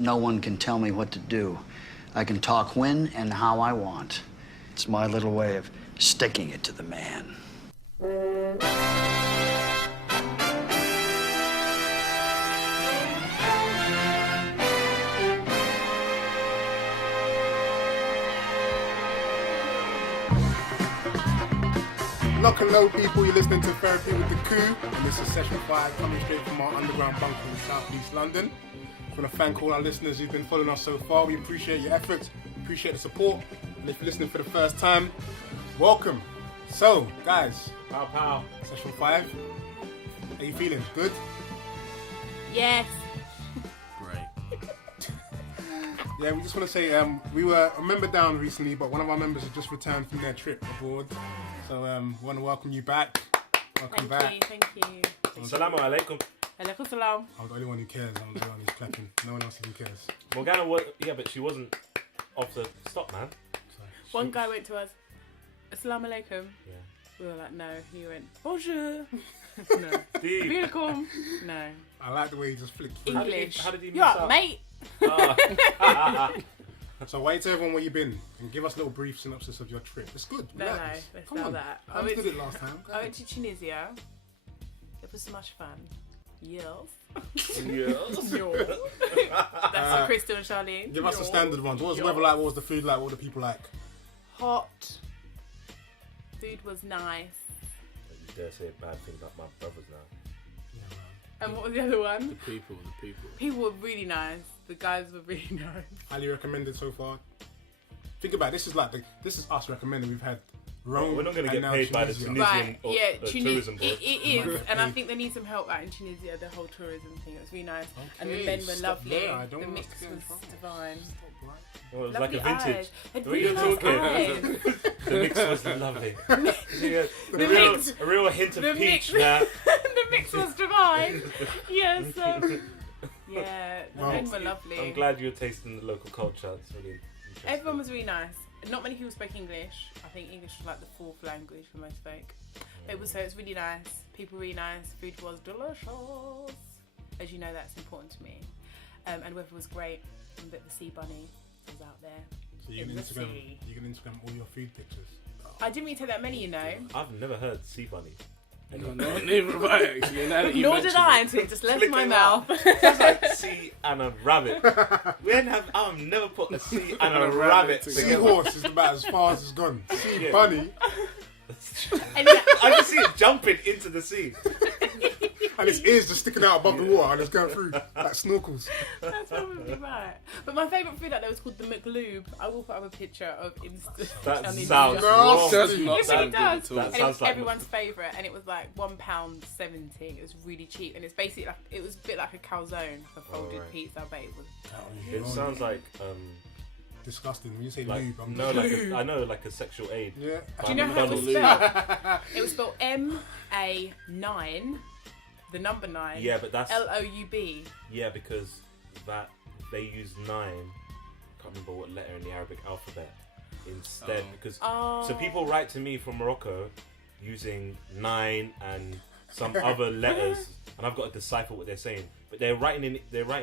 No one can tell me what to do. I can talk when and how I want. It's my little way of sticking it to the man. Lock and low, people. You're listening to Therapy with the Coup, and this is session 5 coming straight from our underground bunker in South East London. I want to thank all our listeners who've been following us so far. We appreciate your efforts, appreciate the support, and if you're listening for the first time, welcome. So, guys, Pow. session 5. How you feeling? Good? Yes. Great. Yeah, we just want to say we were a member down recently, but one of our members had just returned from their trip abroad. So we want to welcome you back. Welcome back. Thank you. Assalamu alaikum. Alaikum salam. I'm the only one who cares. I'm the one who's clapping. No one else even cares. Morgana was, yeah, but she wasn't off the stop, man. So, One guy went to us, Assalamu alaikum. Yeah. We were like, no. He went, bonjour. No. Deep. Welcome. No. I like the way he just flicked through. English. How did he You mess up, up? mate? Ah. So why tell everyone where you've been and give us a little brief synopsis of your trip. It's good. No, Relax. let's Come not on. that. I did it last time. Go I ahead. went to Tunisia. It was so much fun. Yes. Yes. That's for Crystal and Charlene. Give us the standard ones. What was the weather like? What was the food like? What were the people like? Hot. Food was nice. You dare say a bad thing about my brothers now. Yeah, man. And what was the other one? The people. People were really nice. The guys were really nice. Highly recommended so far. Think about it. This is us recommending. We've had Rome. We're not going to and get now paid by the Tunisia. Tunisian or tourism board. It is, and I think they need some help out in Tunisia. The whole tourism thing, it was really nice, and the Okay, men were stop lovely. there. I don't The want mix us to get in was trouble. divine. Stop, right? Well, it was Lovely like a vintage. eyes. They had The way really you're nice talking. eyes. The mix was lovely. Yeah, mix- a real hint of the peach mix- there. The mix was divine. Yes. Yeah, the Well, men were lovely. I'm glad you're tasting the local culture. It's really interesting. Everyone was really nice. Not many people spoke English. I think English was like the fourth language for most folk. It was really nice. People really nice. Food was delicious. As you know, that's important to me. And weather was great. I'm a bit of a sea bunny. I was out there. So you In can the Instagram. sea. You can Instagram all your food pictures. I didn't really take that many, you know. I've never heard sea bunny. No, neither have I actually. Now that you Nor did mention I it. until it just left Flick my it mouth. Sounds like sea and a rabbit. I've never put a sea and a rabbit together. Seahorse is about as far as it's gone. Sea Yeah. bunny, And yeah, I can see it jumping into the sea. and its ears just sticking out above the water and it's going through like snorkels. that's probably right. But my favourite food out there was called the McLoob. I will put up a picture of Insta. That on Instagram. sounds No, wrong. Does not Yes, sound it does. good at all. That And it sounds was like everyone's favourite, and it was like £1.70. It was really cheap, and it's basically like it was a bit like a calzone, like a folded Alright. pizza, but it was It sounds like disgusting. When you say like lube, I'm no, like I know, like a sexual aid. yeah. Do you know how it was McDonald's. spelled? It was spelled MA9, the number 9. Yeah, but that's LOUB. yeah because that they use 9. Can't remember what letter in the Arabic alphabet instead because so people write to me from Morocco using 9 and some other letters, and I've got to decipher what they're saying. But they're writing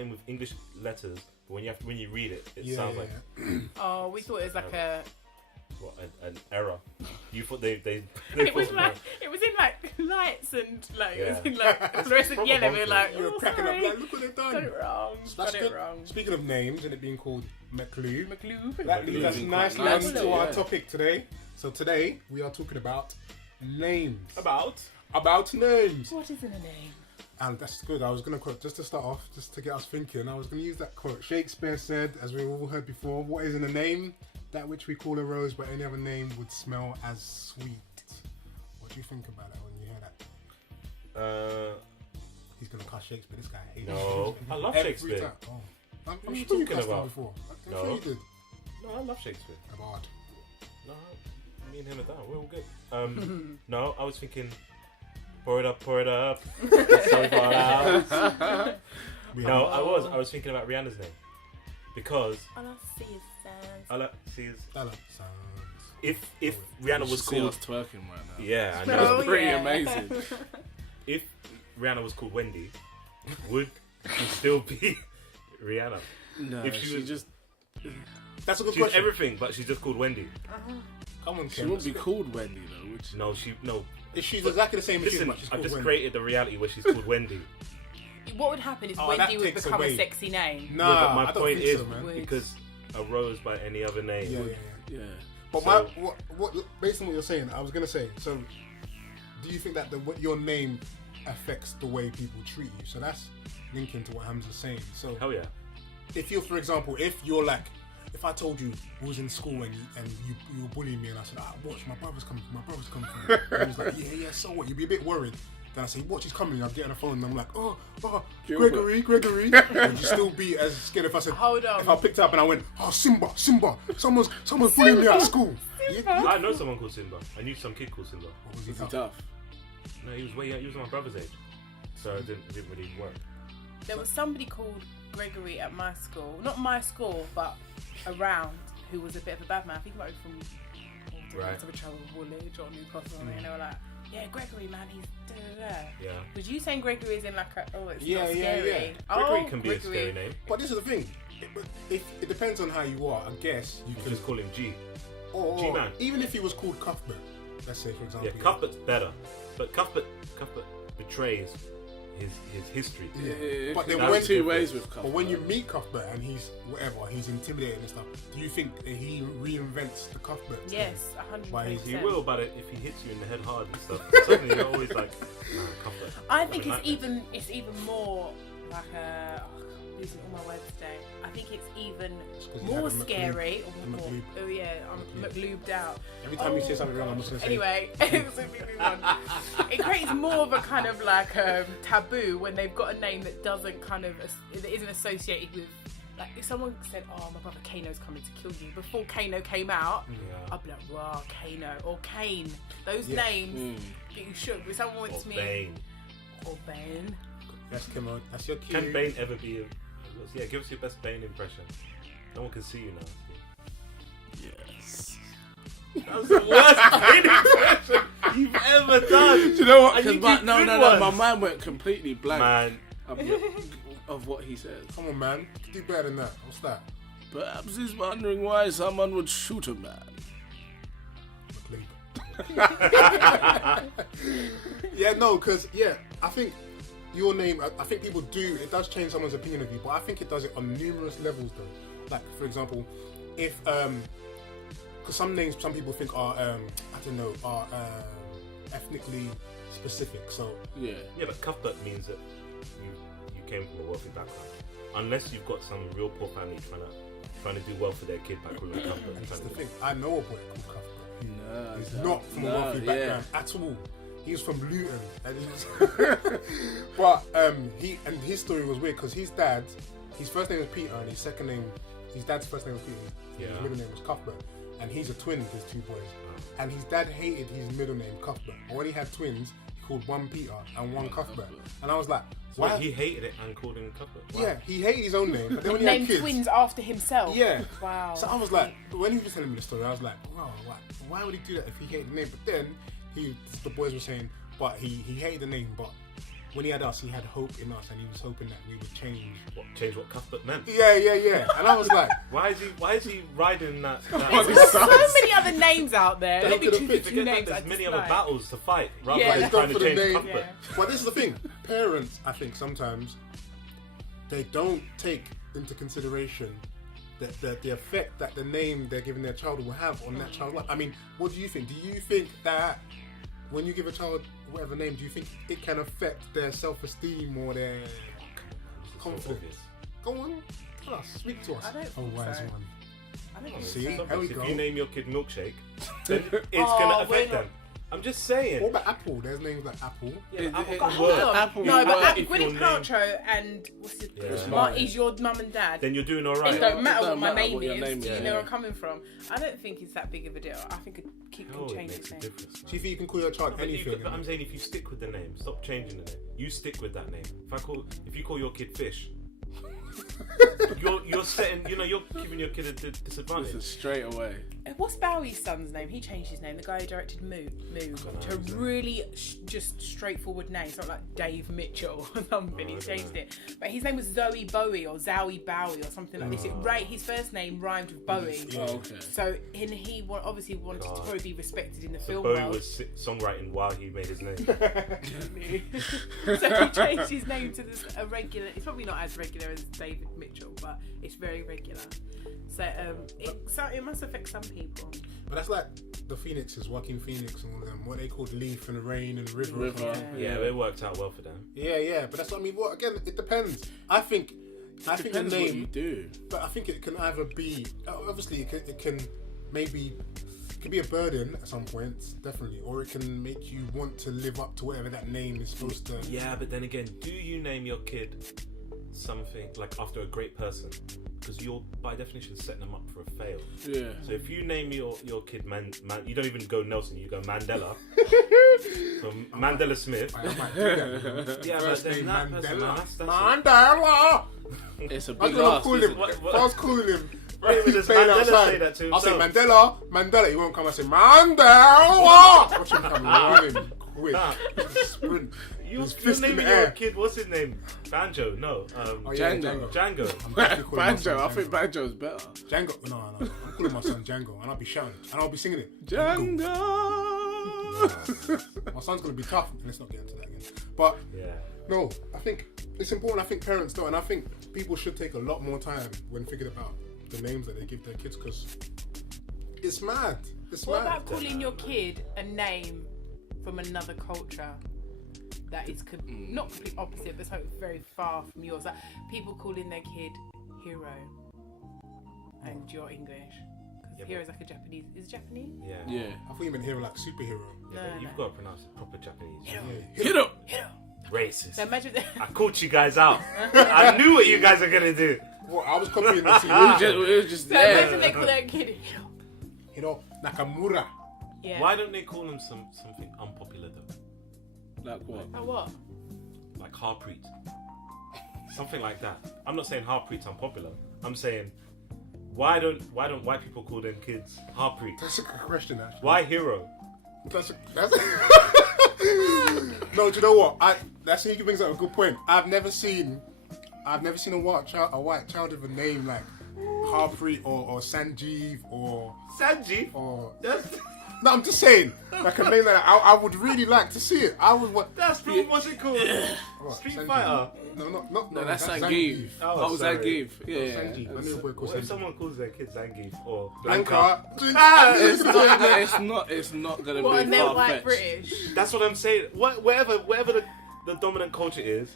with English letters. But when you read it, it sounds like Oh, we thought it was like a. what an error. You thought they It was thought- like it was in like lights and like it was Yeah. in like fluorescent Proper yellow. We were bonkers. like, You're oh, cracking sorry. up. Like, look what they've Got done. it wrong. That's Got good. it wrong. Speaking of names and it being called McLoob, McLoob. that leads us McLoob. nicely Quite on nice, to our yeah. topic today. So today we are talking about names. about. About names. What is in a name? And that's good. I was going to quote, just to start off, just to get us thinking, I was going to use that quote. Shakespeare said, as we all heard before, what is in a name? That which we call a rose, but any other name would smell as sweet. What do you think about that when you hear that? He's going to cuss Shakespeare. This guy hates No, Shakespeare. I love Every Shakespeare. time. Oh. I'm What are you sure you talking cussed him about? before. I'm No. sure you did. No, I love Shakespeare. Abard. No, me and him are down. We're all good. No, I was thinking, pour it up, pour it up. So far out. No, I was thinking about Rihanna's name because All I see is sands. I like see That sounds. if Rihanna was You see called us twerking right now. yeah, I That know. was pretty yeah. amazing. If Rihanna was called Wendy, would she still be Rihanna? No, if she was just... That's a good she's question. everything, but she's just called Wendy. Come on, She Kim. wouldn't be called Wendy, though, would she? No. If she's exactly the same as you, Listen, but she's I've called just Wendy. created the reality where she's called Wendy. What would happen is Oh, Wendy that would takes become away. a sexy name. Nah, Yeah, but my I don't point think is so, man. because a rose by any other name. Yeah. Yeah. But So- what based on what you're saying, I was gonna say. So, do you think that what your name affects the way people treat you? So that's linking to what Hamza's saying. So, Hell yeah. if you're, for example, if I told you we was in school and you were bullying me and I said, watch, my brother's coming. And he was like, yeah, so what? You'd be a bit worried. Then I say, watch, he's coming. I'll get on the phone and I'm like, oh, Gregory. Would you still be as scared if I said, Hold on. if I picked up and I went, oh, Simba, someone's bullying me at school. I know someone called Simba. I knew some kid called Simba. Was he Is he tough? tough? No, he was way young. He was my brother's age, so it didn't really work. There was somebody called Gregory at my school, not my school, but around, who was a bit of a bad man. I think he might be from Right. of a trouble Woolwich or Newcastle, and they were like, "Yeah, Gregory, man, he's da da da." Yeah. Was you saying Gregory is in like a it's Yeah, not yeah, scary? yeah. Gregory Oh, can be a scary name. But this is the thing. If it depends on how you are, I guess you You could just call him G. or G-Man. even if he was called Cuthbert, let's say for example. Yeah, Cuthbert's better, but Cuthbert betrays his history. Yeah. But then That's when two ways with Cuthbert. But when you meet Cuthbert and he's intimidating and stuff, do you think that he reinvents the Cuthbert? Yes, Why is 100%. He will, but if he hits you in the head hard and stuff, suddenly you're always like, nah, Cuthbert. I think Like it's even more like a. I'm losing all my words today. I think it's even 'cause you had more a McLube- scary. a McLube. Oh yeah, I'm McLubed out. Every time you say something wrong, I'm just gonna say. Anyway, so we move on. It creates more of a kind of like taboo when they've got a name that doesn't that isn't associated with. Like if someone said, "Oh, my brother Kano's coming to kill you," before Kano came out, Yeah. I'd be like, "Wow, Kano or Kane." Those Yeah. names get you shook. If someone went Or to me, Bane. or Bane. That's come on. That's your cue. Can Bane ever be yeah, give us your best Bane impression. No one can see you now. Yes. That was the worst Bane impression you've ever done. Do you know what? And you 'Cause do no, good my ones. mind went completely blank Man, of what he says. Come on, man. You can do better than that. What's that? Perhaps he's wondering why someone would shoot a man. Yeah, no, because I think your name. I think people do. It does change someone's opinion of you, but I think it does it on numerous levels, though. Like, for example, if because some names some people think are ethnically specific. So Yeah. yeah, but Cuthbert means that you came from a wealthy background. Unless you've got some real poor family trying to do well for their kid by calling him Cuthbert. and that's the thing. I know a boy called Cuthbert. No, He's not from a wealthy background at all. He was from Luton, and but his story was weird because his first name was Peter, and his dad's first name was Peter. His middle name was Cuthbert, and he's a twin with his two boys. And his dad hated his middle name Cuthbert, but when he had twins, he called one Peter and one Cuthbert. And I was like, Why why? he hated it and called him Cuthbert? Wow. Yeah, he hated his own name, but then when he had Named kids, twins after himself. yeah. Wow. So I was like, when he was telling me the story, I was like, wow, why would he do that if he hated the name? But then the boys were saying, but he hated the name, but when he had us, he had hope in us, and he was hoping that we would change. Change what Cuthbert meant. Yeah. And I was like, Why is he riding that? There's so many other names out there. They Let me could've choose a picked- few names. There's I many dislike. other battles to fight rather Yeah. than He's trying gone to for the change name. Cuthbert. Yeah. but this is the thing. Parents, I think sometimes they don't take into consideration that the effect that the name they're giving their child will have on that child's life. I mean, what do you think? Do you think that when you give a child whatever name, do you think it can affect their self-esteem or their confidence? Go on, tell us, speak to us. I don't Oh, think wise so. one. I don't think See? so. There we If go. you name your kid Milkshake, then it's Oh, gonna affect we're not- them. I'm just saying. What about Apple? There's names like Apple. Yeah, Apple It- can it- work. Hold on. Apple No, will but work if Gwyneth your name- Paltrow and what's his Yeah. Marty's your mum and dad. Then you're doing It alright. don't matter It what don't my matter name what your is. name Do you is, know yeah. where I'm coming from? I don't think it's that big of a deal. I think a kid Oh, can it change makes his a name. difference. See if you can call your child But, anything. but I'm saying if you stick with the name, stop changing the name. You stick with that name. If you call your kid Fish, you're setting. You're giving your kid a This disadvantage. is straight away. What's Bowie's son's name? He changed his name. The guy who directed Moo to a really just straightforward name. It's not like Dave Mitchell or something. He changed it. But his name was Zoe Bowie or Zowie Bowie or something like this. His first name rhymed with Bowie. Oh, okay. So he obviously wanted to probably be respected in the film Bowie world. was songwriting while he made his name. So he changed his name to a regular. It's probably not as regular as David Mitchell, but it's very regular. So it must affect some people. But that's like the Phoenixes, Joaquin Phoenix and all of them. What they called Leaf and the Rain and River. Yeah, it worked out well for them. Yeah. But that's what I mean. Well, again, it depends. I think the Depends name. what you do. But I think it can either be. Obviously, it can maybe. It can be a burden at some points, definitely, or it can make you want to live up to whatever that name is supposed to. Yeah, but then again, do you name your kid something like after a great person? Because you're by definition setting them up for a fail. Yeah. So if you name your kid man, you don't even go Nelson, you go Mandela. So Mandela Smith. I might do that. Yeah, but First then name that person, Mandela. that's Mandela. It's a I was big gonna ask. call isn't him. it? If I was calling him. Wait, He's does playing Mandela outside. say that to I'll say himself? Mandela. He won't come and say Mandela. Watch him come running quick. Nah. Sprint. You're His fist in naming the your air. kid, what's his name? Banjo? No. Oh, yeah, Django. Django. I'm definitely calling my son Banjo. I think Banjo's better. Django. No. I'm calling my son Django, and I'll be shouting, and I'll be singing it. Django. My son's gonna be tough. Let's not get into that again. But Yeah. no, I think it's important. I think parents don't, and I think people should take a lot more time when thinking about the names that they give their kids, because it's mad. It's What mad. about calling your kid a name from another culture that is not complete opposite, but something very far from yours? Like people calling their kid Hero, and you're English. Yeah, Hero is like a Japanese. Is it Japanese? Yeah. Yeah. I thought you meant hero like superhero. Yeah, but you've got to pronounce it proper Japanese. Hit him. Racist. So imagine I caught you guys out. I knew what you guys are gonna do. Well, I was copying the It was just imagine there. they call their kid Hero. Nakamura. Yeah. Why don't they call him something unpopular though? Like what? Oh, what? Like Harpreet. Something like that. I'm not saying Harpreet's unpopular. I'm saying why don't white people call them kids Harpreet? That's a good question, actually. Why Hero? That's No, do you know what? That's he brings up a good point. I've never seen a white child with a name like Harpreet or Sanjeev or Sanji? That's no, I'm just saying, like a name like that. I would really like to see it. I would want. that's from what's it called? What, Street Sanjeev? Fighter. No, That's Zangief. Oh, sorry. Zangief. Yeah. Sanjeev. My little boy called What if Sanjeev. someone calls their kid Zangief or Blanca. It's not gonna What, be and they're far white fetched. British? That's what I'm saying. Wherever the dominant culture is,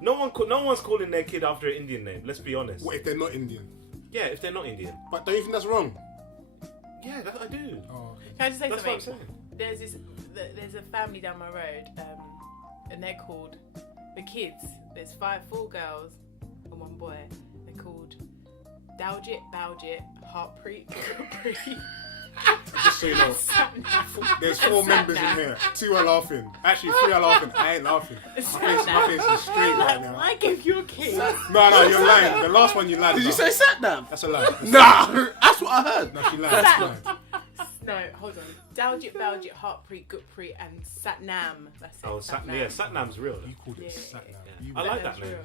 no one's calling their kid after an Indian name. Let's be honest. What if they're not Indian? Yeah, if they're not Indian. But don't you think that's wrong? Yeah, that I do. Oh, okay. Can I just say That's what I'm something? saying. There's a family down my road, and they're called the kids. There's 4 girls and 1 boy. They're called Daljit, Baljit, Harpreet, Gurpreet. Just so you know, there's 4 members in here. 2 are laughing. Actually, 3 are laughing. I ain't laughing. My face is straight right now. I gave you a kid. No, you're lying. The last one you lied Did you about. say Satnam? That's a lie. Nah, that's what I heard. No, she lied. That's a lie. No, hold on. Daljit, Baljit, Harpreet, Gurpreet, and Satnam. That's it. Oh, Satnam's real. You called it Yeah. Satnam. You I like Satnam's that name. real.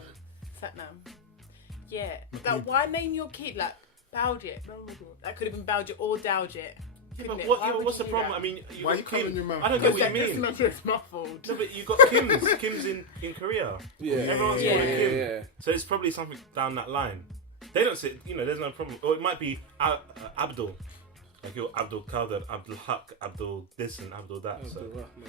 Satnam. Yeah. Like, why name your kid like Baljit? That could have been Baljit or Daljit. couldn't it? Why would what's you the do problem? that? I mean, Why got you covering Kim. your mouth? I don't get Because what you that mean. just makes it muffled. No, but you got Kim's in Korea. Yeah, Everyone's yeah, calling yeah, Kim. yeah. So it's probably something down that line. They don't say, there's no problem. Or it might be Abdul. Like you're Abdul Kader, Abdul Haq, Abdul this and Abdul that. So.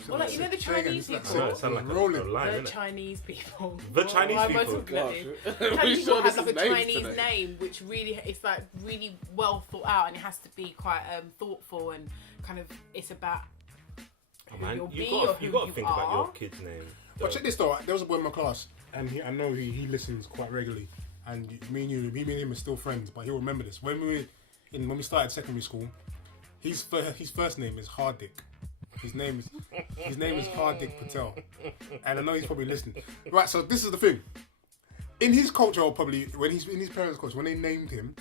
Well, like, you know the Chinese Say again, people? No, it sounds like a Rolling. line, The innit? Chinese people. The Chinese Why am I people. talking about this? We Chinese saw people this have like as a names Chinese today. name, which really it's like really well thought out, and it has to be quite thoughtful and kind of it's about Oh, who man, you'll you be got or you who got to you think are. about your kid's name. But check this though. There was a boy in my class, and I know he listens quite regularly. And me and him are still friends. But he'll remember this. When we started secondary school, his first name is Hardik. His name is Hardik Patel. And I know he's probably listening. Right. So this is the thing. In his culture, or probably when he's in his parents' culture, when they named him,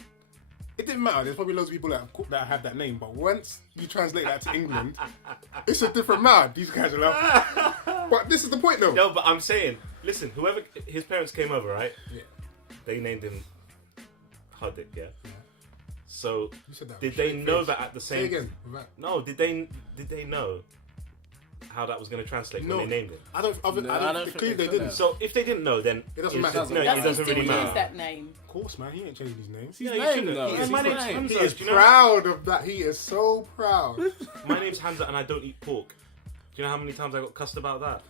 it didn't matter. There's probably loads of people that have that name, but once you translate that to England, it's a different matter. These guys are like, but this is the point, though. No, but I'm saying, listen, whoever his parents came over, right? Yeah. They named him Huddick, yeah. So You said that. did they know that at the Say same? again. with that. No, did they know how that was going to translate No. when they named it? I don't think clearly they they could didn't. have. So if they didn't know, then It doesn't it's- matter. No, Does it he doesn't still really use matter. that name? Of course, man. He ain't changed his name. Yeah, His you name, shouldn't. though. Yeah, It's my his name's name. Hamza. He is Do you know- proud of that. He is so proud. My name's Hamza, and I don't eat pork. Do you know how many times I got cussed about that?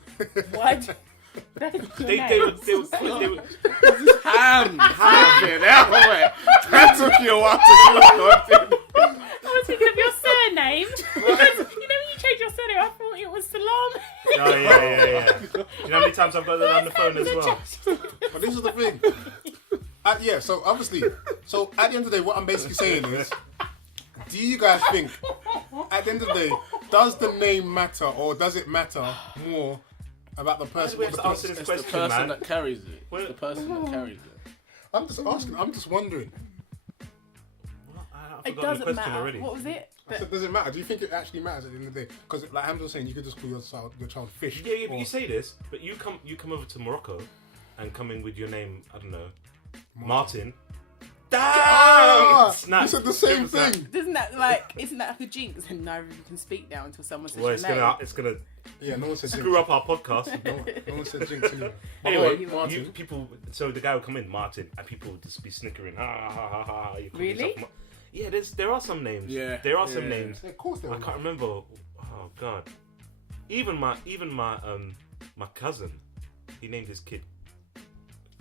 What? That's your They name. were Ham. That took you a while to go. I was thinking of your surname. Because, you know when you change your surname, I thought it was Salam. Oh yeah. Do you know how many times I've got that on the phone as well? But this is the thing. Yeah, so obviously, so at the end of the day, what I'm basically saying is, do you guys think, at the end of the day, does the name matter or does it matter more about the person? We have to answer this It's the question, person man. that carries it. It's the person that carries it. I'm just asking. I'm just wondering. I've It forgotten the doesn't question matter. already. What was it? I said, does it matter? Do you think it actually matters at the end of the day? Because like Hamza was saying, you could just call your child fish. Yeah, but or you say this, but you come over to Morocco and come in with your name, I don't know, Martin. Damn! Ah, Snap. you said the same Snap. thing. Isn't that like a jinx? And neither of you can speak now until someone says Well, your it's name. gonna Yeah, no one said screw jinx. up our podcast. No one said jinx anyway. Anyway, Martin. people. So the guy will come in, Martin, and people would just be snickering. Ha ha ha ha ha. You call Really? yourself Yeah, there are some names. Yeah, There are some yeah. names. Yeah, of course they I were. can't remember. Oh god. Even my cousin, he named his kid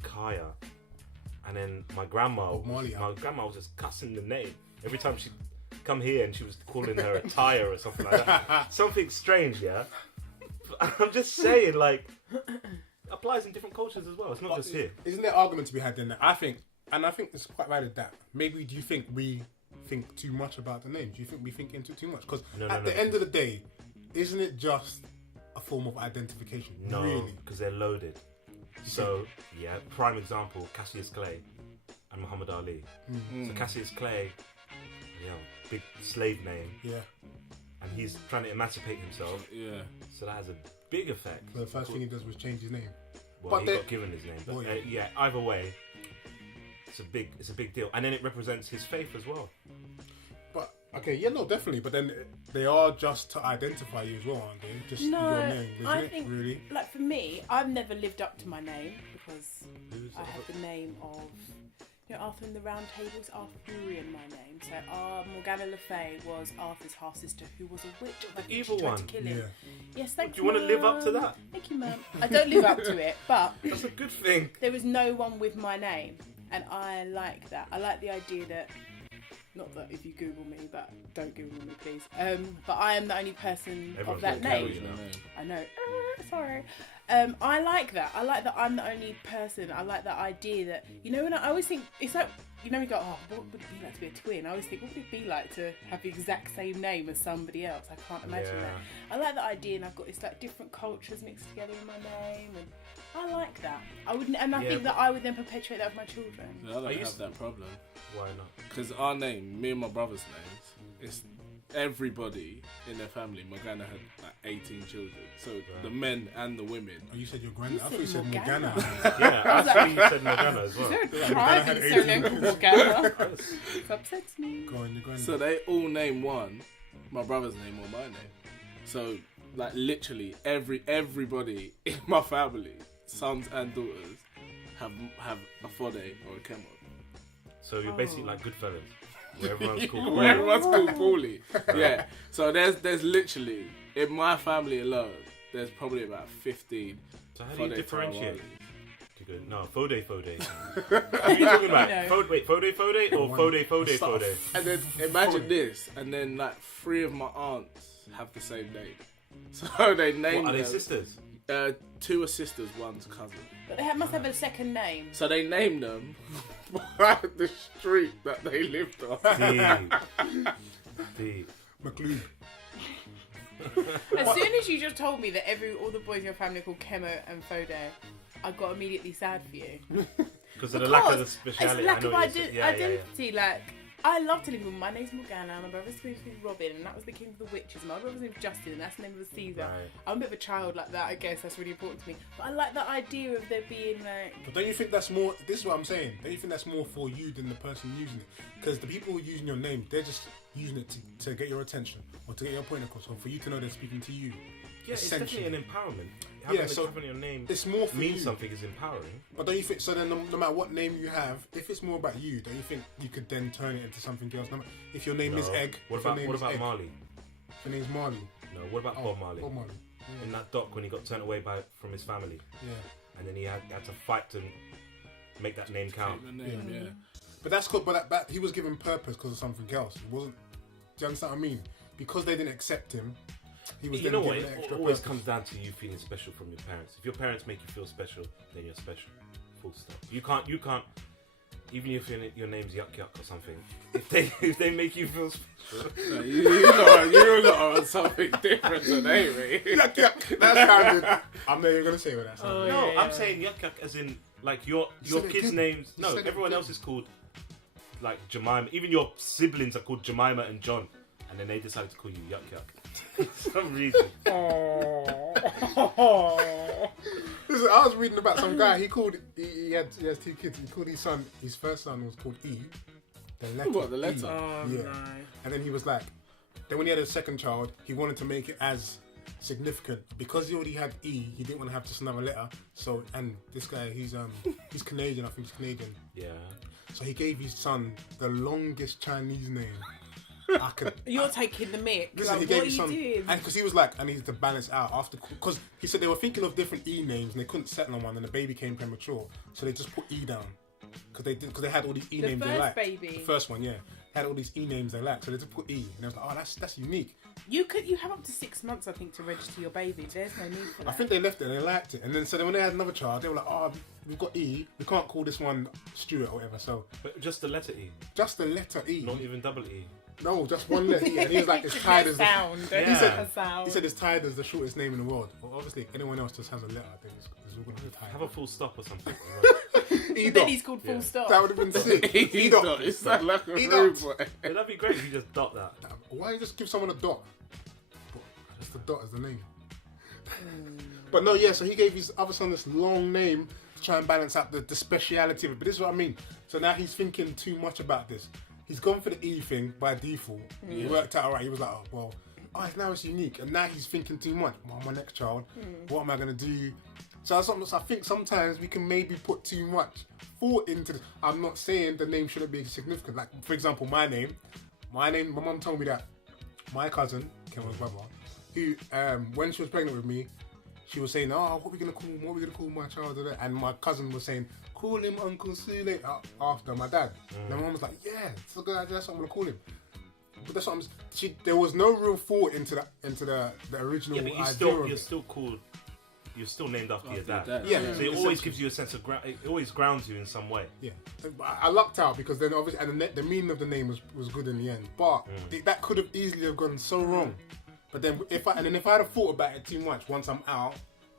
Kaya, and then my grandma was just cussing the name every time she come here, and she was calling her a tire or something like that. Something strange, yeah. I'm just saying, like, applies in different cultures as well. It's not just here. Isn't there argument to be had then? I think it's quite valid that maybe do you think we think too much about the name? Do you think we think into it too much? Because No, at the end of the day, isn't it just a form of identification? No, Really? because they're loaded. So, yeah, prime example, Cassius Clay and Muhammad Ali. So Cassius Clay, big slave name, Yeah. and he's trying to emancipate himself. Yeah. So that has a big effect. So the first thing he does was change his name. Well, but he they- got given his name. But Oh, yeah. Either way, it's a big deal. And then it represents his faith as well. But okay, yeah, no, definitely. But then they are just to identify you as well, aren't they? Just No, your name, isn't I it? think, Really? like for me, I've never lived up to my name because Who's I have the name of, Arthur in the Round Table is Arthurian, my name. So Morgana Le Fay was Arthur's half sister, who was a witch. The evil tried one. to kill him. Yeah. Yes, thank Do you want to live up to Mum. that? Thank you, Mum. I don't live up to it, but That's a good thing. there is no one with my name, and I like that. I like the idea that, not that if you Google me, but don't Google me, please. But I am the only person Everyone's of that gonna Google name. you now. I know. Sorry. I like that. I like that I'm the only person. I like that idea that, when I always think, it's like, we go, oh, what would it be like to be a twin? I always think, what would it be like to have the exact same name as somebody else? I can't imagine that. I like that idea, and I've got, it's like different cultures mixed together in my name, and I like that. I think that I would then perpetuate that with my children. I don't I have used- that problem. Why not? Because our name, me and my brother's names, it's everybody in their family. Morgana had like 18 children. So the men and the women. Oh, you said your granddad. I thought You you said said Morgana. Yeah, I thought you said Morgana as well. Is there a Morgana tribe had in 18 Theldncoup Morgana? It upsets me. Go on, your granddad. So they all name one, my brother's name or my name. So like literally everybody in my family, sons and daughters, have a Fode or a Kemo. So you're basically like Goodfellas, where everyone's called Where Paul. everyone's called Paulie. Yeah. So there's literally in my family alone, there's probably about 15. So how do you Fode differentiate? Tarawalis. Do you go, no, Fode. What are you talking about? No. Fode or Fode? And then imagine this, and then like 3 of my aunts have the same name. So they name What, are they them. sisters? 2 are sisters, 1's cousin. But they must have a second name. So they named them by the street that they lived on. Deep. McLeod. As soon as you just told me that all the boys in your family are called Kemo and Fode, I got immediately sad for you. Because of the lack of the It's speciality. lack I know of what you're saying. Yeah. identity. Like, I love telling people my name's Morgana, my brother's name's Robin, and that was the king of the witches. My brother's name's Justin, and that's the name of the Caesar. Right. I'm a bit of a child like that, I guess. That's really important to me. But I like that idea of there being like. But don't you think that's more? This is what I'm saying. Don't you think that's more for you than the person using it? Because the people who are using your name, they're just using it to get your attention or to get your point across, or for you to know they're speaking to you. Yeah, it's definitely an empowerment. So having your name it's more for means you. something is empowering. But don't you think? So then, no matter what name you have, if it's more about you, don't you think you could then turn it into something else? If your name is Egg, What about Marley? If your name's Marley. No, what about Bob Marley? Bob Marley. In that doc when he got turned away from his family, Yeah. and then he had to fight to make that name count. The name, yeah. But that's good. But he was given purpose because of something else. It wasn't. Do you understand what I mean? Because they didn't accept him. He was You then know what? given It extra always purpose. comes down to you feeling special from your parents. If your parents make you feel special, then you're special. Full stop. You can't. Even if your name's Yuck Yuck or something, if they make you feel special, No, you lot on something different today, mate. Yuck, yuck. That sounded. I'm not even gonna say what that sounded. no, yeah. I'm saying Yuck Yuck as in like your said it kids' good. names. You No, said it everyone good. else is called like Jemima. Even your siblings are called Jemima and John, and then they decided to call you Yuck Yuck for some reason. Listen, I was reading about some guy. He has 2 kids. He called his first son was called E. The letter. What, the letter? E. Oh Yeah. no. And then he was like, then when he had a second child, he wanted to make it as significant because he already had E. He didn't want to have just another letter. So, and this guy, he's Canadian. I think he's Canadian. Yeah. So he gave his son the longest Chinese name I could. You're taking the mic. Listen, Like, he gave what are his you son, doing? and because he was like, I needed to balance out after, because he said they were thinking of different E names and they couldn't settle on one, and the baby came premature, so they just put E down because they had all these E The names they first liked. baby? The first one, yeah, had all these E names they liked, so they just put E, and I was like, oh, that's unique. You have up to 6 months, I think, to register your baby. There's no need for that. I think they left it and they liked it, and then so then when they had another child, they were like, oh, we've got E, we can't call this one Stuart or whatever, so But just the letter E, just the letter E. not even double E. No, just one letter E, and he was like, it's tired as the sound. He said- A sound. He said it's tired as the shortest name in the world. Well, obviously, anyone else just has a letter. I think it's all going to be tired. Have a full stop or something. E Then dot. he's called full Yeah. stop. That would have been sick. He don't. It's not like a He rude don't. boy. Yeah, that'd be great if you just dot that. Why you just give someone a dot? Just the dot as the name. But no, yeah, so he gave his other son this long name to try and balance out the speciality of it. But this is what I mean. So now he's thinking too much about this. He's gone for the E thing by default. It worked out alright. He was like, oh, well, now it's unique. And now he's thinking too much. Well, my next child, what am I going to do? So I think sometimes we can maybe put too much thought into this. I'm not saying the name shouldn't be significant. Like, for example, my name, my mum told me that my cousin, Kevin's brother, who, when she was pregnant with me, she was saying, oh, what are we going to call my child? And my cousin was saying, call him Uncle Sule after my dad. And my mum was like, yeah, it's a good idea, that's what I'm going to call him. But that's what there was no real thought into the original Yeah, but idea of you're it. still called. You're still named after your dad. Yeah, So it always gives you a sense of it always grounds you in some way. Yeah, I lucked out because then obviously, and the meaning of the name was good in the end. But that could have easily have gone so wrong. But then if I'd have thought about it too much once I'm out,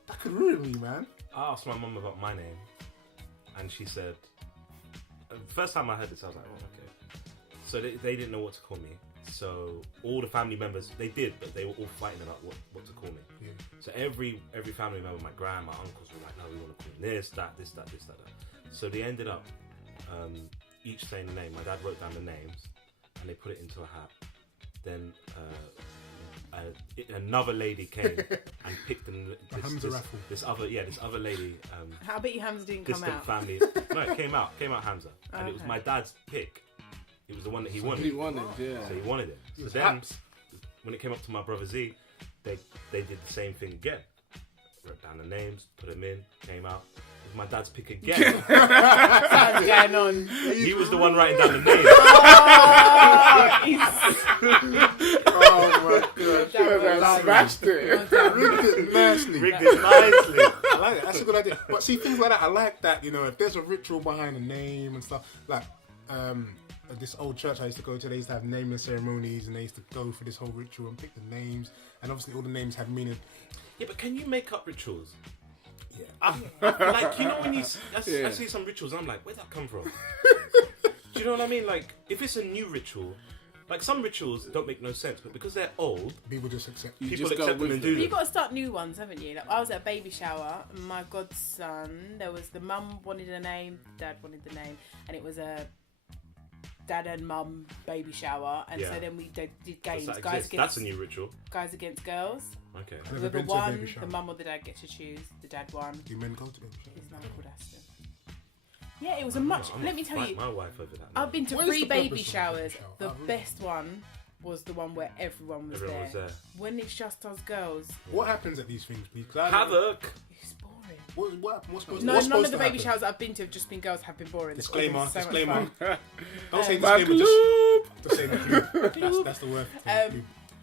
that could ruin me, man. I asked my mum about my name, and she said, first time I heard this, I was like, oh, okay. So they didn't know what to call me. So all the family members, they did, but they were all fighting about what to call me. Yeah. So every family member, my grand, my uncles were like, no, we want to call him this, that. So they ended up each saying the name. My dad wrote down the names, and they put it into a hat. Then another lady came and picked this other lady. I bet you Hamza didn't come Distant out. family. No, it came out Hamza, and it was my dad's pick. It was the one that he wanted. He wanted, yeah. So he wanted it. So then, when it came up to my brother Z, they did the same thing again. Wrote down the names, put them in, came out. It was my dad's pick again. What's going on? He was the one writing down the names. Oh my god! Smashed it. Rigged it nicely. Rigged it nicely. I like it. That's a good idea. But see, things like that, I like that. You know, if there's a ritual behind a name and stuff, like this old church I used to go to, they used to have naming ceremonies, and they used to go for this whole ritual and pick the names, and obviously all the names had meaning. Yeah, but can you make up rituals? Yeah. Like, you know, when I see some rituals, I'm like, where'd that come from? Do you know what I mean? Like, if it's a new ritual, like some rituals don't make no sense, but because they're old, People just accept. You people just go accept them with and it. do But you've them. got to start new ones, haven't you? Like, I was at a baby shower, and my godson, there was the mum wanted a name, dad wanted the name, and it was a dad and mum baby shower, and Yeah. so then we did Does games, that guys exist? against That's a new ritual. guys against girls. Okay. I've never Whoever been to a won, baby shower. the mum or the dad gets to choose. The dad won. Do men go to baby showers? His name called Aston. Yeah, it was a much. I'm Let gonna me tell fight you, my wife over that. I've been to What is 3 the baby purpose of a showers. baby shower? The Oh, really? best one was the one where everyone was, Everyone was there. When it's just us girls, What happens at these things, please? 'Cause I don't- Havoc. it's boring. What's supposed No, what's none supposed of the to baby happen? showers I've been to have just been girls have been boring. Disclaimer. It's so much Disclaimer. fun. Don't say Um, disclaimer. Just say the clue. That's the word.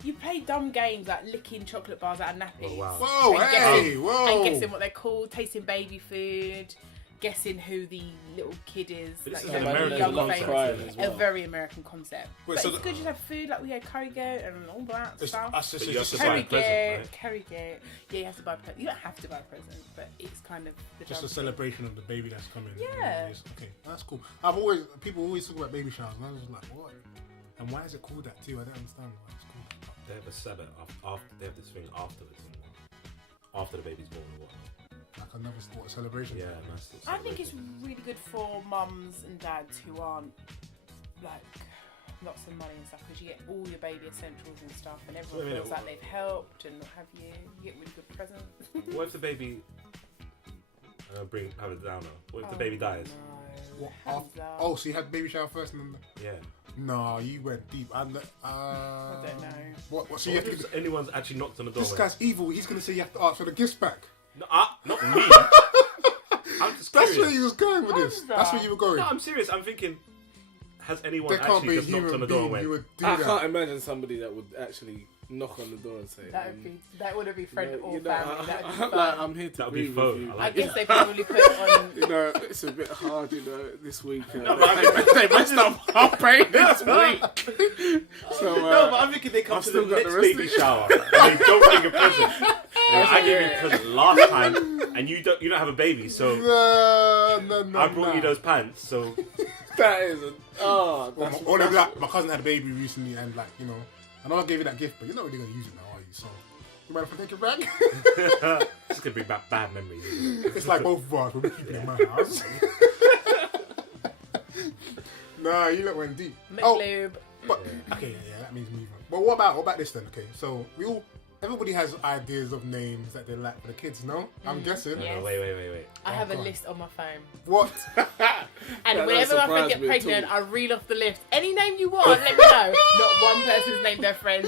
You play dumb games like licking chocolate bars out of nappies. Oh, wow. Whoa! and Hey! guessing- Whoa! And guessing what they're called, tasting baby food, guessing who the little kid is. But this like, is you an know, American young concept. face. Crying as A well. very American concept. Wait, but so it's the- good to have food, like we had curry-goat and all that stuff. But you have to buy a present, Curry-goat, right? curry-goat. Yeah, you have to buy a present. You don't have to buy a present, but it's kind of the Just a dumb celebration of the baby that's coming. Yeah. Okay, that's cool. People always talk about baby showers, and I was just like, what? And why is it called that too? I don't understand why it's called that. They have a Sabbath after. They have this thing afterwards, after the baby's born and whatnot. Like another sort of celebration. Yeah, nice. I think it's really good for mums and dads who aren't like lots of money and stuff because you get all your baby essentials and stuff, and everyone Wait a feels minute, like they've helped and what have you. You get really good presents. What if the baby? Have a downer. What if the baby dies? No. What, Hands after, up. oh, so you had baby shower first, and then Yeah. no, you went deep. I don't know. What? So So you what have to. if anyone's actually knocked on the door? This guy's evil. He's gonna say you have to ask for the gifts back. No, not me. I'm just That's curious. where you was going with this. Hamza. That's where you were going. No, I'm serious. I'm thinking, has anyone There can't actually be a just knocked on human the door being and went? who would do I that. can't imagine somebody that would actually knock on the door and say, That wouldn't be friend or you know, family. That would be fun. like, I'm here to That'd agree be with faux. you. I I like guess they probably put it on. You know, it's a bit hard, you know, this week. but I they messed up our brain this week. So, No, but I'm thinking they come I've to still the got the next rest baby of- shower and they don't bring a present. And I gave you a present last time, and you don't have a baby, so No. I brought you those pants. So that is a... Oh, Well, that's... or maybe like, my cousin had a baby recently, and like I know I gave you that gift, but you're not really gonna use it now, are you? So you mind if I take it back? it's gonna bring back bad memories. Isn't it? It's like both of us. We'll be keeping it in my house. Nah, you look went deep. McLube. But okay, yeah, that means move on. But what about this then? Okay, so everybody has ideas of names that they like for the kids, no? I'm guessing. Yeah. No, wait. I have a God. list on my phone. What? And That whenever my friend surprised gets me at pregnant, all. I reel off the list. Any name you want, let me know. Not one person's named their friend,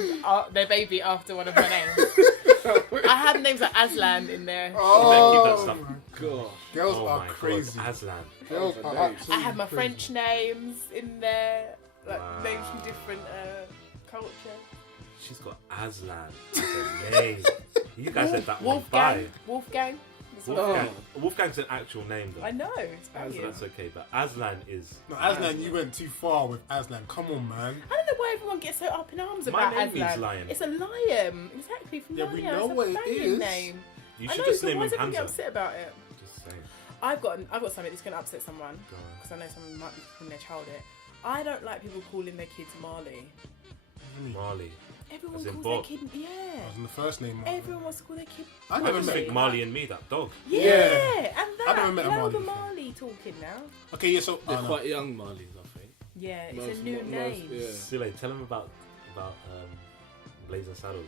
their baby after one of my names. I have names like Aslan in there. Oh, keep that stuff. my God. girls Oh are my crazy. God, Aslan. Girls Oh, are for days. absolutely I have my crazy. French names in there, like Wow. names from different culture. She's got Aslan as a name. You guys said that one by. Wolfgang. Wolfgang. Wolfgang's an actual name though. I know, it's So brilliant. that's okay, but Aslan is. No, Aslan, you went too far with Aslan. Come on, man. I don't know why everyone gets so up in arms My about name Aslan. means lion. It's a lion, exactly from Yeah, lion. we know it's a what it banging is. name. You I should know, just so name why him does everyone get Hamza. upset about it? Just saying. I've got something that's going to upset someone Go on. because I know someone might be calling their child it. I don't like people calling their kids Marley. Marley. Everyone As in calls Bob. their kid, I yeah. was in the first name. Marley. Everyone wants to call their kid. I I never just met. think Marley and me, that dog. Yeah, Yeah. and I never that. met a You know Marley the before. Marley talking now. Okay, yeah. So They're no. quite young Marlies, I think. Yeah, it's Most- a new most- name. yeah. Sile, tell him about Blazing Saddles.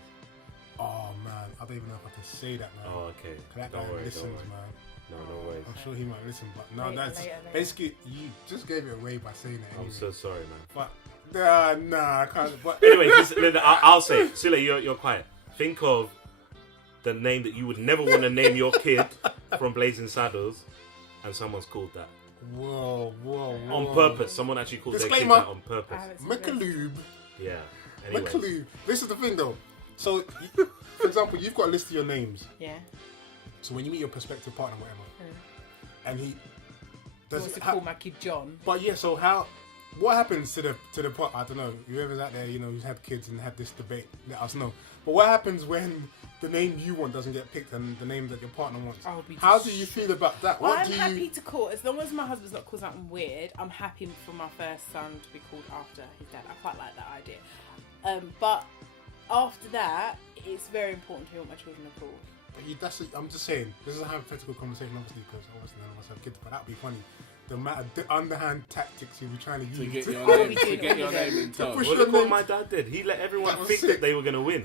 Oh man, I don't even know if I can say that, man. Oh, okay. 'Cause that guy Don't worry, listens, don't worry. man. No worries. I'm sure he might listen, but no, Later, that's later. basically you just gave it away by saying it. Anyway. I'm so sorry, man. But nah, I can't. But Anyway, I'll say it. Sile, you're quiet. Think of the name that you would never want to name your kid from Blazing Saddles, and someone's called that. whoa. On purpose. Someone actually called their kid Disclaimer. that on purpose. I haven't seen this. McAloob. Yeah. Anyways. McAloob. This is the thing, though. So, for example, you've got a list of your names. Yeah. So when you meet your prospective partner, whatever, and he I does want to how- call my kid John. But yeah, so how what happens to the pot? I don't know. Whoever's out there, who's had kids and had this debate, let us know. But what happens when the name you want doesn't get picked and the name that your partner wants? How do you feel about that? Well, I'm happy to call, as long as my husband's not called something weird, I'm happy for my first son to be called after his dad. I quite like that idea. But after that, it's very important to hear what my children are called. I'm just saying, this is a hypothetical conversation, obviously, because obviously none of us have kids, but that would be funny. The amount of underhand tactics you'll be trying to use to get your name in top. Well, look what my dad did. He let everyone think that they were going to win.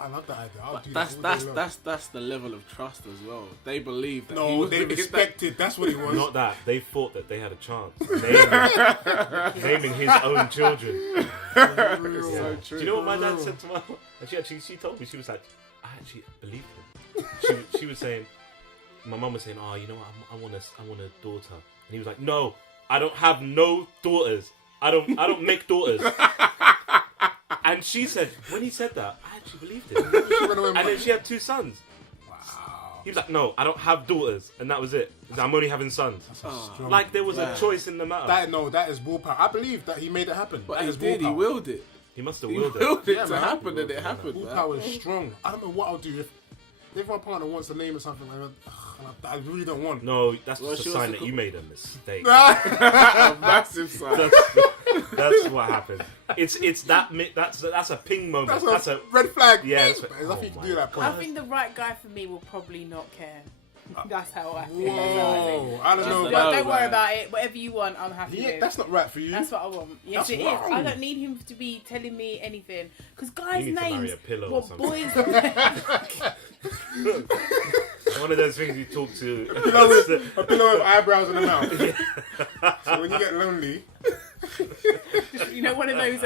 I love that idea. I'll do that. That's the level of trust as well. They believe that. No, they respected. That's what it was. Not that. They thought that they had a chance. Naming his own children. So true. Do you know what my dad said to my mom? And she told me, she was like, I actually believed him. She was saying, my mum was saying, oh, you know what, I want a daughter. And he was like, no, I don't have no daughters. I don't make daughters. And she said, when he said that, I actually believed it. And then she had 2 sons. Wow. He was like, no, I don't have daughters. And that was it. I'm only having sons. Strong, like there was a choice in the matter. That is willpower. I believe that he made it happen. But that he is did. willpower. He willed it. He must have He willed willed it. it to happen, and it happened. Willpower is strong. I don't know what I'll do if my partner wants a name or something like that. I really don't want. No, that's just a sign that you made a mistake. A massive sign. That's what happened. That's a ping moment. That's a red flag. Yeah, there's nothing you can do at that point. I think the right guy for me will probably not care. That's how I feel. Whoa, I don't know. Don't worry about it. Whatever you want, I'm happy with. That's not right for you. That's what I want. Yes, That's it wrong. is. I don't need him to be telling me anything. Because guys' You need to marry names, a pillow or what something. boys. One of those things you talk to. A pillow with eyebrows and a mouth. So when you get lonely, You know, one of those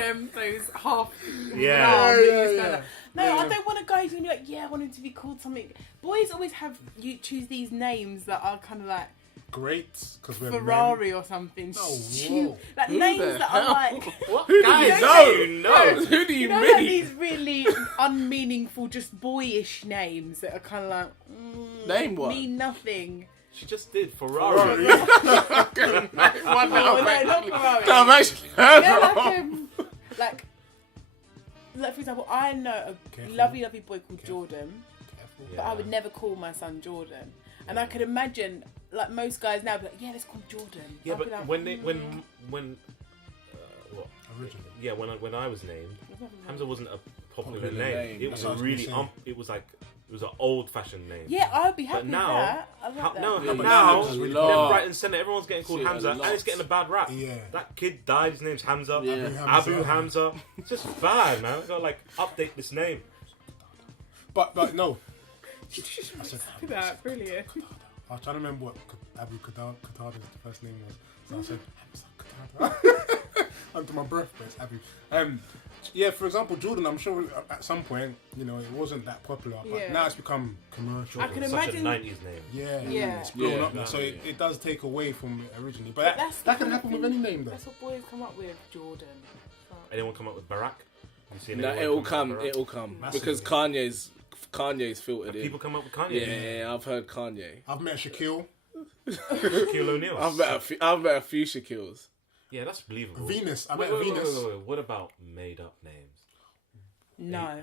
half. Yeah. No, I don't want a guy who's gonna be like, I want him to be called something. Boys always have you choose these names that are kind of like great, because we're Ferrari or something. Oh, Stu- whoa. like Who names the that hell? are like. What? Who do Guys, you know? you know? Who do you You know, mean? like these really unmeaningful, just boyish names that are kind of like Name one. mean nothing. She just did Ferrari. One Oh, now. no, not Ferrari. I've actually heard Like, for example, I know a Careful. lovely boy called Jordan, Careful. but I would never call my son Jordan. And I could imagine, like most guys now, be like, let's call him Jordan. Yeah, I'd be but like, when what? Originally. Yeah, when I was named, Hamza wasn't a popular Popular name. name. It That's was what I was really gonna say. it was an old-fashioned name. Yeah, I'd be happy But now, with that. I love that. No, Yeah, but you now, should left, love- right, and centre, everyone's getting called Shit, a Hamza, and lot. it's getting a bad rap. Yeah. That kid died. His name's Hamza. Yeah. Abu Hamza. It's just bad, man. We gotta update this name. But no. I said, Look at that, brilliant. I was trying to remember what Abu Qatada's first name was. So I said, Hamza Qatada. Under my breath, but it's Abu. Yeah, for example, Jordan, I'm sure at some point, it wasn't that popular, but Yeah. now it's become commercial. I can Such imagine- a 90s name. Yeah, Yeah. it's blown Yeah, up now. So yeah. it does take away from it originally. But That's that the can kind of happen with thing- any name, though. That's what boys come up with, Jordan. Anyone come up with Barack? You seen No, anyone it'll come come. up with Barack? It'll come Massively. because Kanye's filtered in. People come up with Kanye. Yeah, I've heard Kanye. I've met Shaquille, Shaquille O'Neal. I've met a few Shaquilles. Yeah, that's believable. Venus. I Wait, met wait, wait, Venus. wait, wait. What about made-up names? No.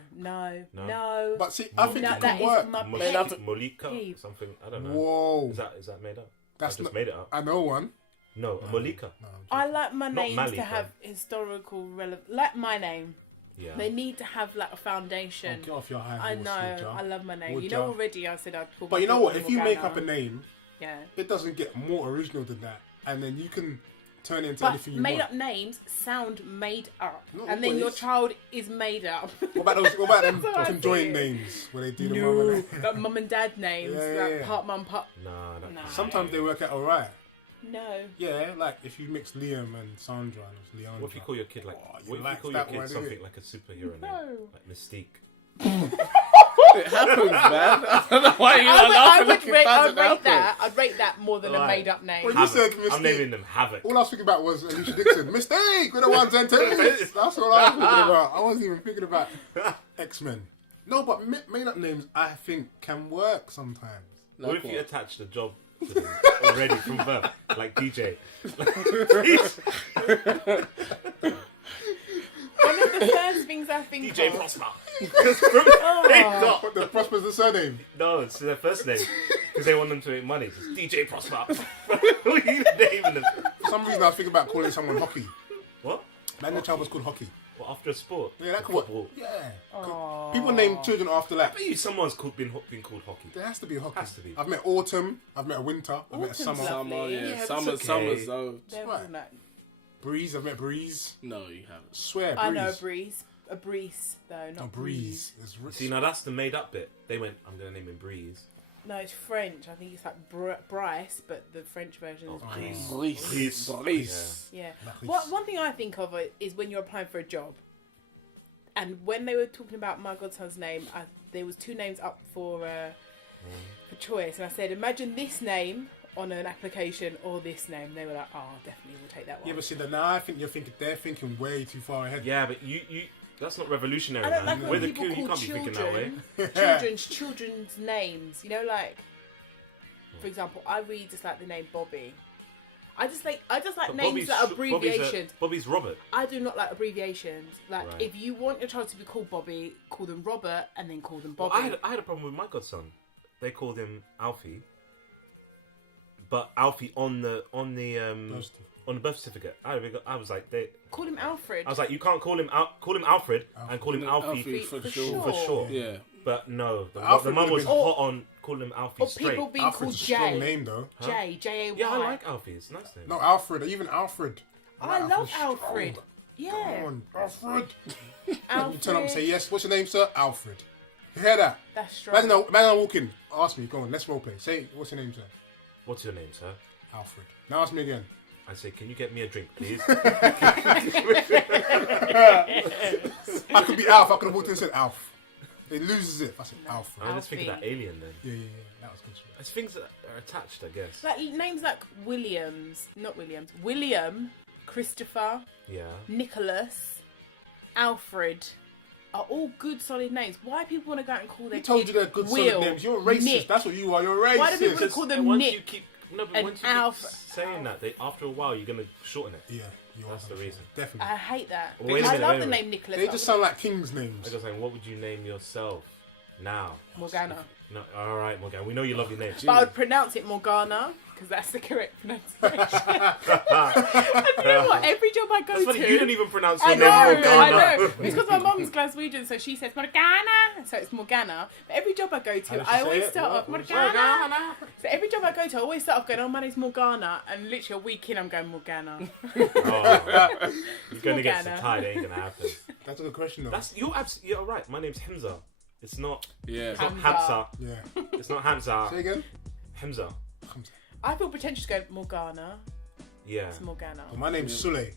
But see, I think No, it that can is work. my Molika? peeve. Something, I don't know. Whoa. Is that made up? That's I just not- made it up. I know one. No, a Molika. No, I like my Not names Malik, to have historical relevance. Like my name. Yeah. They need to have like a foundation. Get off your high I horse, know. would ya? I love my name. Would You know ya? already I said I'd call But my you know daughter what? If you make Morgana. up a name, Yeah. it doesn't get more original than that, and then you can turn it into But anything you made want. up names sound made up. Not and then your always. child is made up. What about those? What about them That's how I see conjoined it. names where they do the No. mum and Like mum and dad names. Yeah, like yeah. part mum, part. Nah, No. Sometimes they work out alright. No. Yeah, like if you mix Liam and Sandra and it's Leandra. What if you call your kid Oh, what you if like you call your that kid one, something innit? like a superhero No. name? Like Mystique. It happens, man. I don't know why you're I not would laughing like it rate doesn't happen. that. I'd rate that more than a Right. made up name. When you said Havoc. Mystique, I'm naming them Havoc. all I was thinking about was Alicia Dixon. Mistake with the ones and twos. That's all I was thinking about. I wasn't even thinking about X-Men. No, but made up names I think can work sometimes. What if you attach the job already from birth, like DJ. One of the first things I think DJ of. Prosper. Oh, But the Prosper's the surname. No, it's their first name because they want them to make money. It's DJ Prosper. What are you naming them? For some reason, I was thinking about calling someone Hockey. What? Man, the child was called Hockey. Well, after a sport? Yeah, that could work. Football. Yeah. People name children after that. I bet you someone's been called hockey. There has to be a Hockey. Has to be. I've met autumn. I've met a winter. I've met a Autumn's summer. lovely. Summer, yeah. Yeah, that's Summer's okay. so. they're Right. all like, Breeze. I've met Breeze. No, you haven't. Swear, Breeze. I know a breeze though, not No, Breeze. It's rich. See, now that's the made up bit. They went, I'm going to name him Breeze. No, it's French. I think it's like Bryce, but the French version is Breeze. Police. Police. Yeah. Bryce. One thing I think of is when you're applying for a job, and when they were talking about my godson's name, there was 2 names up for choice, and I said, imagine this name on an application or this name. They were like, oh, definitely we'll take that one. Yeah, but see, now I think they're thinking way too far ahead. Yeah, but you that's not revolutionary, I don't man. like With when the people Coup, you call can't be thinking that way. children's names. You know, like for example, I really dislike the name Bobby. I just like But names that are abbreviations. Bobby's Robert. I do not like abbreviations. Like Right. if you want your child to be called Bobby, call them Robert and then call them Well, Bobby. I had a problem with my godson. They called him Alfie, but Alfie on the birth certificate. I was like, Call him Alfred. I was like, you can't call him Alfred and call him Alfie for for sure. for short. Yeah. But no, the Alfred mum was would've been- hot on calling him Alfie or straight. people being Alfred's called a strong Jay. name, though. J-A-Y. Yeah, I like Alfie. It's a nice name. No, Alfred. Even Alfred. I like love Alfred's Alfred. strong. Yeah. Come on, Alfred. Alfred. You turn up and say, yes, what's your name, sir? Alfred. You hear that? That's strong. Imagine I walk in. Ask me. Go on, let's roleplay. Say, what's your name, sir? What's your name, sir? Alfred. Now ask me again. I say, can you get me a drink, please? I could be Alf. I could have walked in and said Alf. It loses it. I said Alfred. I just think of that Alfie. alien then. Yeah. That was good. It's things that are attached, I guess. Like names like William, Christopher, Yeah. Nicholas, Alfred are all good solid names. Why do people want to go out and call their Who told kid you they're good Will, solid names? You're racist. Nick? That's what you are. You're racist. Why do people call And them once Nick? you keep once you keep Alf- saying that, after a while you're gonna shorten it. Yeah, you are. That's the reason. Definitely. I hate that. Well, wait a I minute, love wait a the minute. name Nicholas. They just sound like kings' I names. was saying, what would you name yourself now? Morgana. No, all right, Morgan. We know you love your name. But I would pronounce it Morgana because that's the correct pronunciation. And you know what? Every job I go That's funny. to, You don't even pronounce I your know, name Morgana. I know. It's because my mum's Glaswegian, so she says Morgana, so it's Morgana. But every job I go How to, does she I say always it? start off What does she Morgana. So every job I go to, I always start off going, "Oh, my name's Morgana," and literally a week in, I'm going Morgana. Oh, you're gonna get Morgana. so tired. It ain't gonna happen. That's a good question, though. You're right. My name's Hamza. It's not. Yeah. It's not Hamza. Hamza. Yeah. It's not Hamza. Say again. Hamza. I feel pretentious going Morgana. Yeah. It's Morgana. Well, my name's Sule.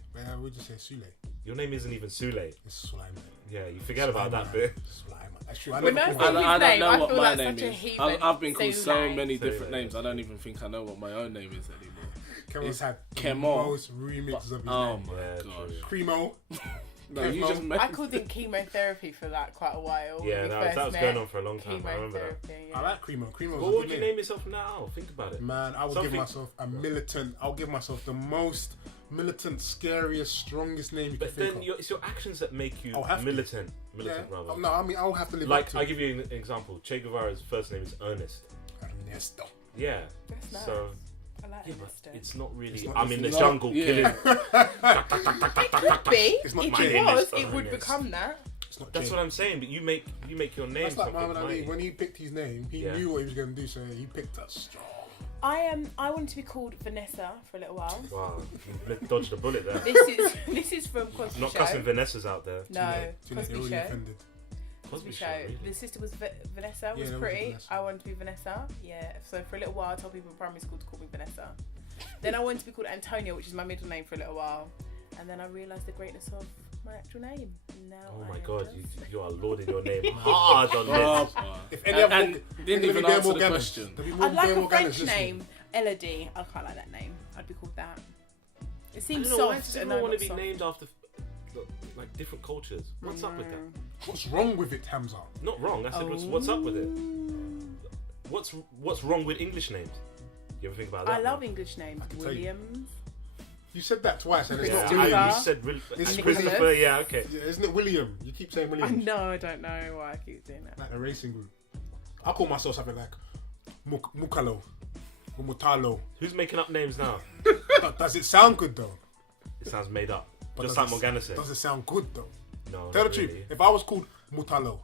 We just say Sule. Your name isn't even Sule. It's Sulaiman. Yeah, you forget about that bit. Sulaiman. That's true. I When never I call say him. his I don't name, know I what feel my like name such a is. heathen. I've been called so Sule. many Sule. different names. I don't even think I know what my own name is anymore. Kevin's had the Kemo. most remixes of his Oh name. my Yeah, gosh. true. Cremo. No, you just I called it chemotherapy for like quite a while. Yeah, when we that first was met. going on for a long time. I remember that. Chemotherapy, I yeah. like Cremo. Cremo's What a would good you name. name yourself now? Think about it. Man, I would give Something- myself a militant. I'll give myself the most militant, scariest, strongest name you But can think then of. it's your actions that make you I'll have to. militant. Yeah. Militant, rather. Oh, no, I mean, I'll have to live Like, up to I'll give you an example. Che Guevara's first name is Ernest. Ernesto. Yeah. That's nice. So, I like yeah, it. but it's not really. It's not- I'm in the it's jungle yeah. killing. Could be. It's not If my it name, was, it's it would Ernest. become that. It's not That's Jane. what I'm saying. But you make your name. That's like something Muhammad Ali. mighty. When he picked his name, he Yeah. knew what he was going to do, so he picked us strong. I wanted to be called Vanessa for a little while. Wow, you dodged a bullet there. This is from Cosby Not Show. cussing Vanessa's out there. No, Too late, Cosby they're already Show. offended. Cosby Show. really? The sister was Vanessa. Yeah, Was there was pretty. Vanessa. I wanted to be Vanessa. Yeah. So for a little while, I told people in primary school to call me Vanessa. Then I wanted to be called Antonia, which is my middle name, for a little while. And then I realised the greatness of my actual name. Now Oh I my am God, just- you are lording your name hard on Oh, this. If any other and didn't even answer the question. I'd like a French name. Elodie. I quite like that name. I'd be called that. It I seems don't know, why soft. does and everyone I'm want not to be soft. named after like different cultures? What's up with that? What's wrong with it, Hamza? Not wrong. I said, what's up with it? What's wrong with English names? You ever think about that? I love English names. can tell you. Williams. You said that twice, and it's not Christopher. William. You said It's Christopher. Yeah, okay. Yeah, isn't it William? You keep saying I William. know, I don't know why I keep doing that. Like a racing group. I call myself something like Mukalo or Mutalo. Who's making up names now? But does it sound good though? It sounds made up. But Just does like it- Morgana said. Does it sound good though? No, Tell the not truth. really. If I was called Mutalo,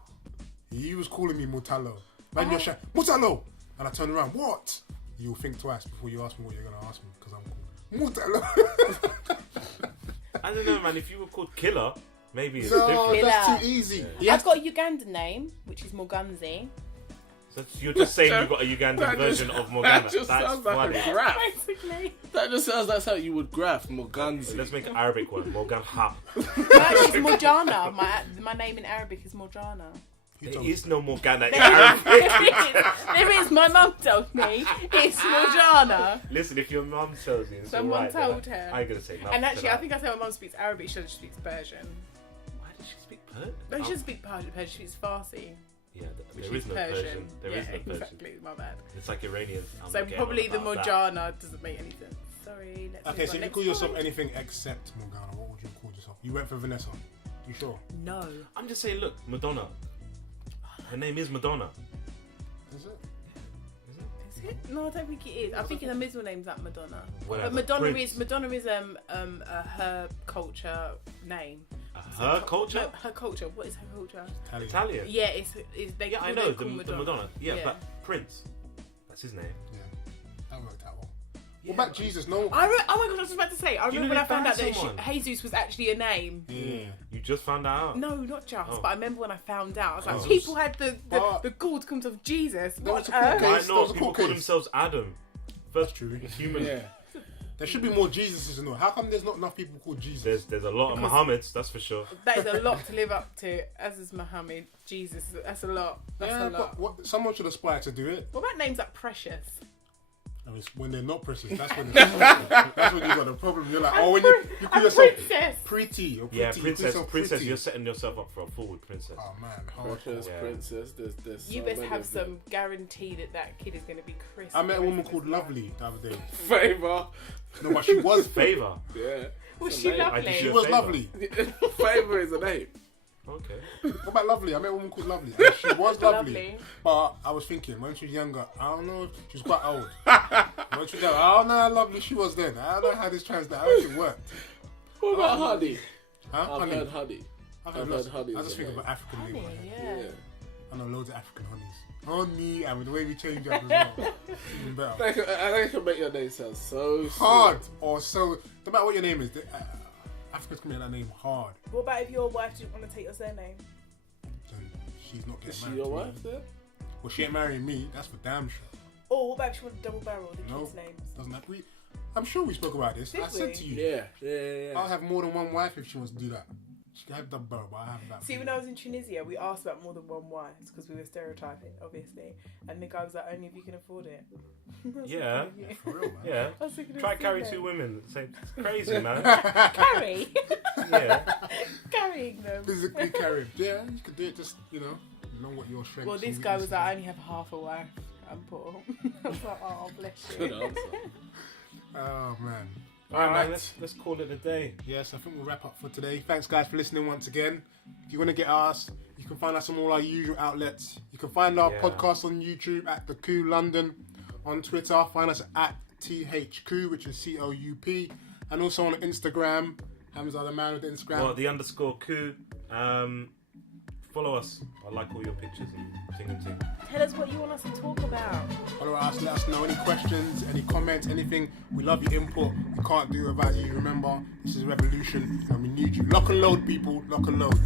you was calling me Mutalo, man, you're shouting Mutalo, and I turn around, what? You'll think twice before you ask me what you're gonna ask me because I'm called Mutalo. I don't know, man. If you were called Killer, maybe it's No, different. that's Killer. too easy. I've got a Ugandan name, which is Morganzi. So you're just saying you've got a Ugandan version of Morgana. That just That's sounds like funny. a graph. Basically. That just sounds like something you would graph. Morganzi. Let's make an Arabic one. Morgan Ha. Actually, it's Morjana. My name in Arabic is Morjana. There is no Morgana in There Arabic. there is. My mum told me it's Morjana. Listen, if your mum tells you, it's Someone alright, told then her. I ain't gonna say nothing. And to actually, I that. think I said my mum speaks Arabic. She doesn't speak Persian. Why does she speak Persian? No, she doesn't speak Persian. She speaks Farsi. Yeah, Which there is no Persian. There yeah, is no Persian. exactly. My bad. It's like Iranian. I'm So not getting probably on the about that. Morjana doesn't make any sense. Sorry. Let's Okay, move so on. if you Next call yourself point. anything except Morgana, what would you call yourself? You went for Vanessa. You sure? No. I'm just saying, look, Madonna. Her name is Madonna. Is it? Is it? No, I don't think it is. I think the middle name's that Madonna. Whatever. But Madonna Prince. is her culture name. Her culture? No, her culture. What is her culture? Italian. Italian. Yeah, it's they. Yeah, I they know call the Madonna. Yeah, Yeah. but Prince. That's his name. Yeah, that worked out well. Yeah. What about Jesus? No. Oh my god, I was about to say. I remember know when I they found out banned that someone? Jesus was actually a name. Yeah. You just found that out. No, not just. Oh. But I remember when I found out. I was like, Oh. people had the But- gall to come to Jesus. There What was on a earth? cool Why case. There not? was a People court call case. themselves Adam. First true. human. Yeah. There should be more Jesuses in the world. How come there's not enough people called Jesus? There's a lot of Muhammad's, that's for sure. That is a lot to live up to. As is Muhammad, Jesus. That's a lot. That's yeah, a lot. but someone should aspire to do it. What about names like Precious? I mean, when they're not precious, that's when you got a problem. You're like, oh, when you call yourself Princess. pretty or pretty, Yeah, you call princess, yourself princess, pretty. you're setting yourself up for a fool with princess. Oh man, Precious, Yeah. princess. There's You so best many have of them. some guarantee that kid is going to be Chris. I met a woman called Lovely the other day. Favor. No, but she was Favor. Yeah. Was she I lovely? did She you- was Favour. lovely. Favor is a name. Okay. What about Lovely? I met a woman called Lovely. And she was lovely. Lovely. But I was thinking, when she was younger, I don't know if she was quite old. When she was younger, I don't know how lovely she was then. I don't know how this translates. I don't think it worked. What about honey? Huh? I've Honey. heard honey. I've I've lots. heard honey I is just a think name. about African names. Honey, in my yeah. head. I know loads of African honeys. Honey, and with the way we change up as well. Even better. I think it can make your name sound so sweet. Hard or so. No matter what your name is, Africans can make that name hard. What about if your wife didn't want to take your surname? Then she's not getting Is she married. your to me. wife then? Well, she ain't marrying me. That's for damn sure. Or what about if she wanted double barrel the No. kids' names? Doesn't that? I'm sure we spoke about this. Did I said we? to you. Yeah. I'll have more than one wife if she wants to do that. She can have double barrel, but I have that. See, when I was in Tunisia, we asked about more than one wives because we were stereotyping, obviously. And the guy was like, only if you can afford it. I was Yeah. thinking of you. For real, man. Yeah. I was thinking of Try carry them. two women. It's crazy, man. Carry? Yeah. Carrying them. Physically carried. Yeah, you can do it. Just know what your strengths. Well, this and guy was weaknesses like, I are. only have half a wife. I'm poor. I was like, oh, bless Good you. answer. Oh man. All right, Alright. man. Let's call it a day. Yes, I think we'll wrap up for today. Thanks, guys, for listening once again. If you want to get us, you can find us on all our usual outlets. You can find our Yeah. podcast on YouTube at the Coup London. On Twitter, find us at THCoup, which is COUP, and also on Instagram. Hamza, the man with the Instagram. Well, the _coup. Follow us. I like all your pictures and ting and ting. Tell us what you want us to talk about. Follow us, let us know any questions, any comments, anything. We love your input. We can't do it without you. Remember, this is a revolution and we need you. Lock and load, people. Lock and load.